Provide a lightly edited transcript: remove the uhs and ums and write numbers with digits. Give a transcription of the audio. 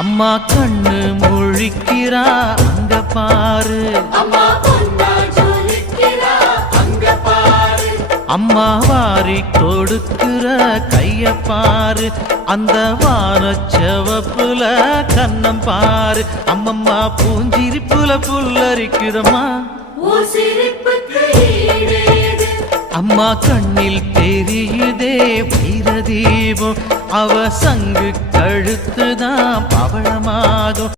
அம்மா கண்ணு முழிக்கிறா அங்க பாரு, அம்மா வாரி கொடுக்கிற கைய பாரு, அந்த வானச்சவப்புல கண்ணம் பாரு, அம்மம்மா பூஞ்சிரிப்புல புல்லரிக்குதம்மா, அம்மா கண்ணில் தெரியுதே வீரதீபம், அவ சங்கு கழுத்துதான் பவளமாகும்.